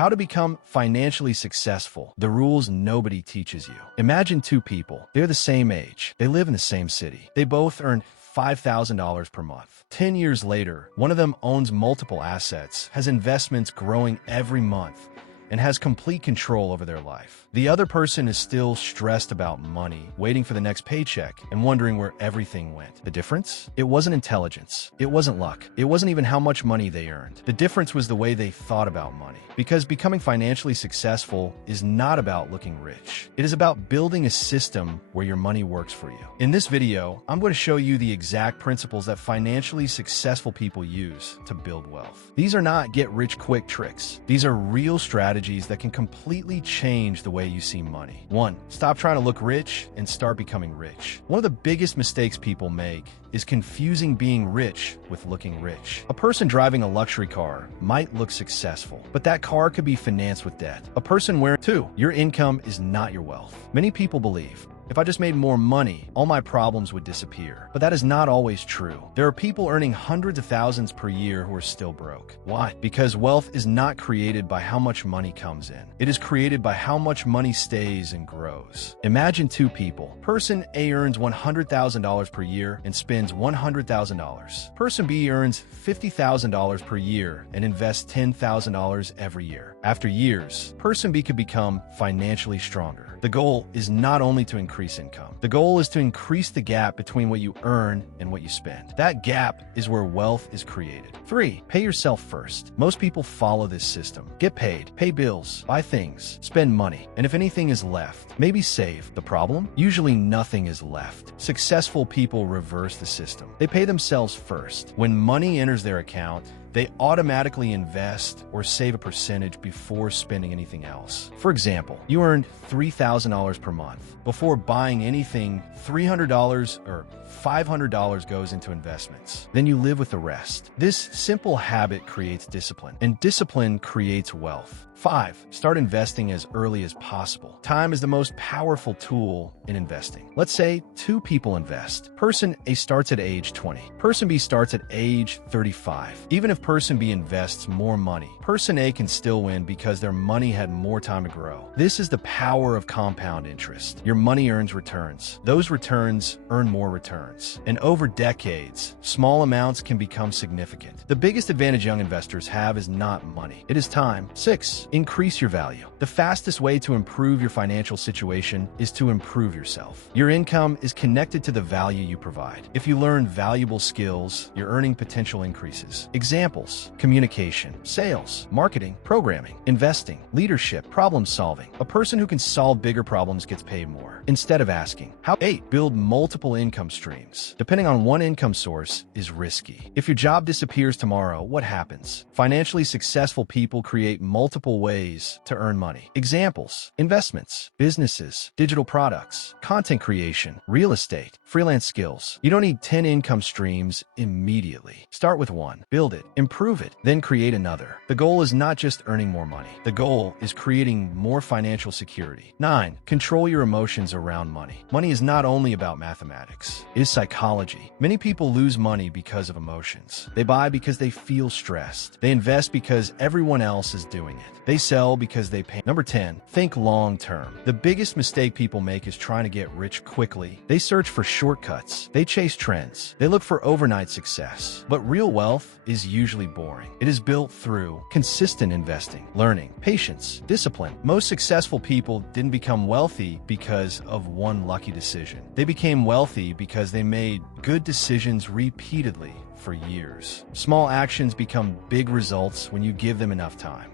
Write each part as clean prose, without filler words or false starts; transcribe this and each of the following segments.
How to become financially successful. The rules nobody teaches you. Imagine two people. They're the same age. They live in the same city. They both earn $5,000 per month. 10 years later, one of them owns multiple assets, has investments growing every month, and has complete control over their life. The other person is still stressed about money, waiting for the next paycheck, and wondering where everything went. The difference? It wasn't intelligence. It wasn't luck. It wasn't even how much money they earned. The difference was the way they thought about money. Because becoming financially successful is not about looking rich. It is about building a system where your money works for you. In this video, I'm going to show you the exact principles that financially successful people use to build wealth. These are not get-rich-quick tricks. These are real strategies that can completely change the way you see money. 1. Stop trying to look rich and start becoming rich. One of the biggest mistakes people make is confusing being rich with looking rich. A person driving a luxury car might look successful, but that car could be financed with debt. A person wearing 2. Your income is not your wealth. Many people believe, if I just made more money, all my problems would disappear. But that is not always true. There are people earning hundreds of thousands per year who are still broke. Why? Because wealth is not created by how much money comes in. It is created by how much money stays and grows. Imagine two people. Person A earns $100,000 per year and spends $100,000. Person B earns $50,000 per year and invests $10,000 every year. After years, person B could become financially stronger. The goal is not only to increase income. The goal is to increase the gap between what you earn and what you spend. That gap is where wealth is created. 3. Pay yourself first. Most people follow this system. Get paid, pay bills, buy things, spend money, and if anything is left, maybe save. The problem? Usually nothing is left. Successful people reverse the system. They pay themselves first. When money enters their account, they automatically invest or save a percentage before spending anything else. For example, you earned $3,000 per month. Before buying anything, $300 or $500 goes into investments. Then you live with the rest. This simple habit creates discipline, and discipline creates wealth. 5. Start investing as early as possible. Time is the most powerful tool in investing. Let's say two people invest. Person A starts at age 20. Person B starts at age 35. Even if person B invests more money, person A can still win because their money had more time to grow. This is the power of compound interest. Your money earns returns. Those returns earn more returns. And over decades, small amounts can become significant. The biggest advantage young investors have is not money. It is time. 6. Increase your value. The fastest way to improve your financial situation is to improve yourself. Your income is connected to the value you provide. If you learn valuable skills, your earning potential increases. Examples: communication, sales, marketing, programming, investing, leadership, problem solving. A person who can solve bigger problems gets paid more. Instead of asking, how? 8. Build multiple income streams. Depending on one income source is risky. If your job disappears tomorrow, what happens? Financially successful people create multiple ways to earn money. Examples: investments, businesses, digital products, content creation, real estate, freelance skills. You don't need 10 income streams immediately. Start with one, build it, improve it, then create another. The goal is not just earning more money. The goal is creating more financial security. 9. Control your emotions around money. Money is not only about mathematics. It is psychology. Many people lose money because of emotions. They buy because they feel stressed. They invest because everyone else is doing it. They sell because they pay. Number 10, think long term. The biggest mistake people make is trying to get rich quickly. They search for shortcuts. They chase trends. They look for overnight success. But real wealth is usually boring. It is built through consistent investing, learning, patience, discipline. Most successful people didn't become wealthy because of one lucky decision. They became wealthy because they made good decisions repeatedly for years. Small actions become big results when you give them enough time.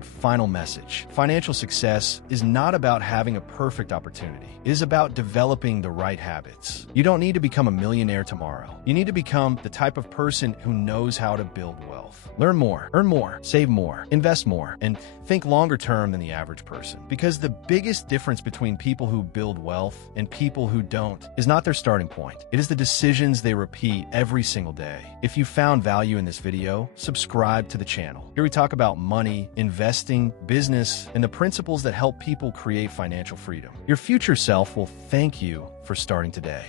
#final message. Financial success is not about having a perfect opportunity. It is about developing the right habits. You don't need to become a millionaire tomorrow. You need to become the type of person who knows how to build wealth. Learn more, earn more, save more, invest more, and think longer term than the average person. Because the biggest difference between people who build wealth and people who don't is not their starting point. It is the decisions they repeat every single day. If you found value in this video, subscribe to the channel. Here we talk about money, investing, business, and the principles that help people create financial freedom. Your future self will thank you for starting today.